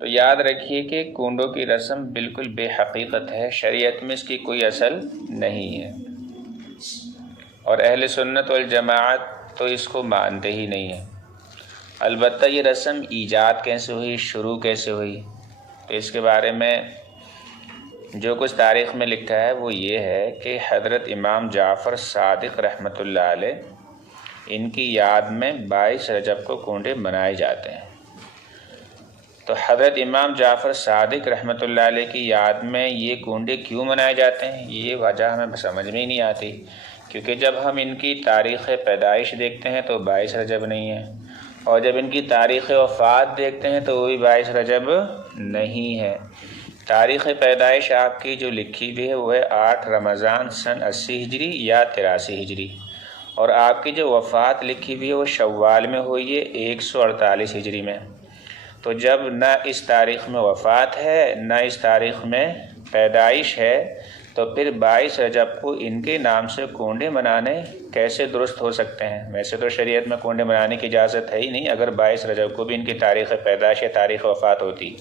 تو یاد رکھیے کہ کنڈوں کی رسم بالکل بے حقیقت ہے، شریعت میں اس کی کوئی اصل نہیں ہے، اور اہل سنت والجماعت تو اس کو مانتے ہی نہیں ہیں۔ البتہ یہ رسم ایجاد کیسے ہوئی، شروع کیسے ہوئی، تو اس کے بارے میں جو کچھ تاریخ میں لکھا ہے وہ یہ ہے کہ حضرت امام جعفر صادق رحمۃ اللہ علیہ، ان کی یاد میں 22 رجب کو کنڈے منائے جاتے ہیں۔ تو حضرت امام جعفر صادق رحمۃ اللہ علیہ کی یاد میں یہ کنڈے کیوں منائے جاتے ہیں، یہ وجہ ہمیں سمجھ میں ہی نہیں آتی، کیونکہ جب ہم ان کی تاریخ پیدائش دیکھتے ہیں تو 22 رجب نہیں ہے، اور جب ان کی تاریخ وفات دیکھتے ہیں تو وہ بھی 22 رجب نہیں ہے۔ تاریخ پیدائش آپ کی جو لکھی ہوئی ہے وہ ہے 8 رمضان سن 80 ہجری یا 83 ہجری، اور آپ کی جو وفات لکھی ہوئی ہے وہ شوال میں ہوئی ہے 148 ہجری میں۔ تو جب نہ اس تاریخ میں وفات ہے نہ اس تاریخ میں پیدائش ہے، تو پھر 22 رجب کو ان کے نام سے کنڈے منانے کیسے درست ہو سکتے ہیں؟ ویسے تو شریعت میں کنڈے منانے کی اجازت ہے ہی نہیں، اگر 22 رجب کو بھی ان کی تاریخ پیدائش یا تاریخ وفات ہوتی،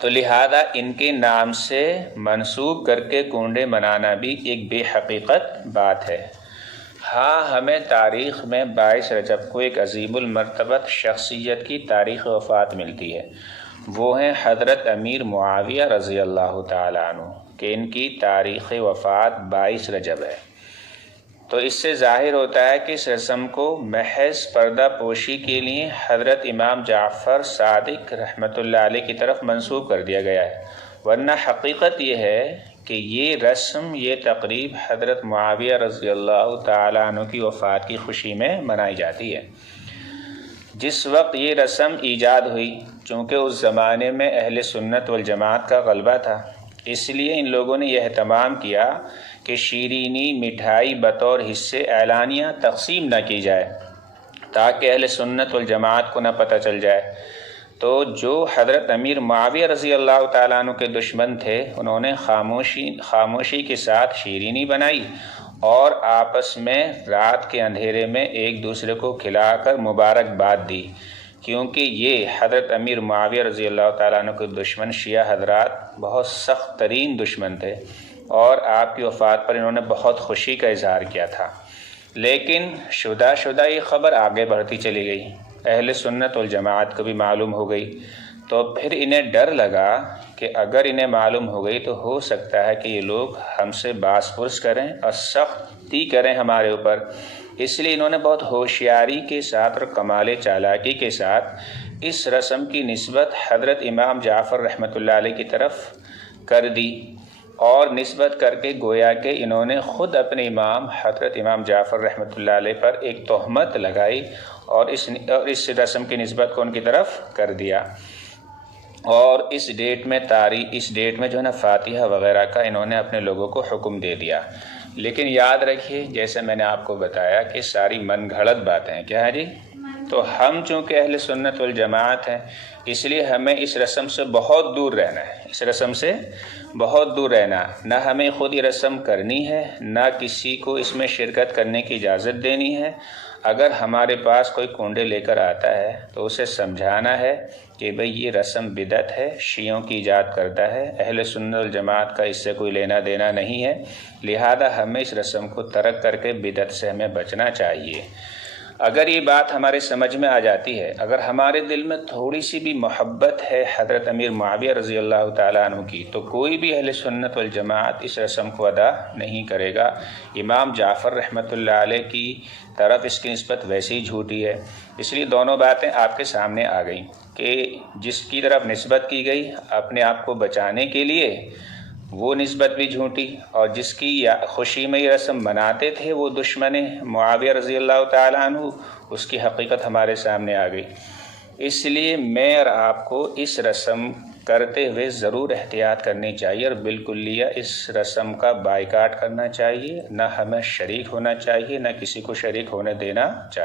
تو لہذا ان کے نام سے منسوب کر کے کنڈے منانا بھی ایک بے حقیقت بات ہے۔ ہاں، ہمیں تاریخ میں 22 رجب کو ایک عظیم المرتبت شخصیت کی تاریخ وفات ملتی ہے، وہ ہیں حضرت امیر معاویہ رضی اللہ تعالیٰ عنہ، کہ ان کی تاریخ وفات 22 رجب ہے۔ تو اس سے ظاہر ہوتا ہے کہ اس رسم کو محض پردہ پوشی کے لیے حضرت امام جعفر صادق رحمۃ اللہ علیہ کی طرف منسوب کر دیا گیا ہے، ورنہ حقیقت یہ ہے کہ یہ رسم، یہ تقریب حضرت معاویہ رضی اللہ تعالیٰ عنہ کی وفات کی خوشی میں منائی جاتی ہے۔ جس وقت یہ رسم ایجاد ہوئی، چونکہ اس زمانے میں اہل سنت والجماعت کا غلبہ تھا، اس لیے ان لوگوں نے یہ اہتمام کیا کہ شیرینی مٹھائی بطور حصے اعلانیہ تقسیم نہ کی جائے، تاکہ اہل سنت والجماعت کو نہ پتہ چل جائے۔ تو جو حضرت امیر معاویہ رضی اللہ تعالیٰ عنہ کے دشمن تھے، انہوں نے خاموشی کے ساتھ شیرینی بنائی اور آپس میں رات کے اندھیرے میں ایک دوسرے کو کھلا کر مبارکباد دی، کیونکہ یہ حضرت امیر معاویہ رضی اللہ تعالیٰ عنہ کے دشمن شیعہ حضرات بہت سخت ترین دشمن تھے، اور آپ کی وفات پر انہوں نے بہت خوشی کا اظہار کیا تھا۔ لیکن شدہ یہ خبر آگے بڑھتی چلی گئی، اہل سنت والجماعت کو بھی معلوم ہو گئی، تو پھر انہیں ڈر لگا کہ اگر انہیں معلوم ہو گئی تو ہو سکتا ہے کہ یہ لوگ ہم سے باس پرس کریں اور سختی کریں ہمارے اوپر۔ اس لیے انہوں نے بہت ہوشیاری کے ساتھ اور کمال چالاکی کے ساتھ اس رسم کی نسبت حضرت امام جعفر رحمۃ اللہ علیہ کی طرف کر دی، اور نسبت کر کے گویا کہ انہوں نے خود اپنے امام حضرت امام جعفر رحمۃ اللہ علیہ پر ایک تہمت لگائی، اور اس رسم کی نسبت کو ان کی طرف کر دیا، اور اس ڈیٹ میں جو ہے نا فاتحہ وغیرہ کا انہوں نے اپنے لوگوں کو حکم دے دیا۔ لیکن یاد رکھیے، جیسے میں نے آپ کو بتایا کہ ساری من گھڑت باتیں ہیں، کیا ہے جی؟ تو ہم چونکہ اہل سنت والجماعت ہیں، اس لیے ہمیں اس رسم سے بہت دور رہنا ہے، اس رسم سے بہت دور رہنا، نہ ہمیں خود یہ رسم کرنی ہے، نہ کسی کو اس میں شرکت کرنے کی اجازت دینی ہے۔ اگر ہمارے پاس کوئی کنڈے لے کر آتا ہے تو اسے سمجھانا ہے کہ بھئی یہ رسم بدعت ہے، شیعوں کی ایجاد کرتا ہے، اہل سنت والجماعت کا اس سے کوئی لینا دینا نہیں ہے، لہذا ہمیں اس رسم کو ترک کر کے بدعت سے ہمیں بچنا چاہیے۔ اگر یہ بات ہمارے سمجھ میں آ جاتی ہے، اگر ہمارے دل میں تھوڑی سی بھی محبت ہے حضرت امیر معاویہ رضی اللہ تعالیٰ عنہ کی، تو کوئی بھی اہل سنت والجماعت اس رسم کو ادا نہیں کرے گا۔ امام جعفر رحمۃ اللہ علیہ کی طرف اس کی نسبت ویسے ہی جھوٹی ہے، اس لیے دونوں باتیں آپ کے سامنے آ گئیں کہ جس کی طرف نسبت کی گئی اپنے آپ کو بچانے کے لیے، وہ نسبت بھی جھوٹی، اور جس کی خوشی میں یہ رسم مناتے تھے وہ دشمن معاویہ رضی اللہ تعالیٰ عنہ، اس کی حقیقت ہمارے سامنے آ گئی۔ اس لیے میں اور آپ کو اس رسم کرتے ہوئے ضرور احتیاط کرنی چاہیے، اور بالکلیہ اس رسم کا بائیکاٹ کرنا چاہیے، نہ ہمیں شریک ہونا چاہیے، نہ کسی کو شریک ہونے دینا چاہیے۔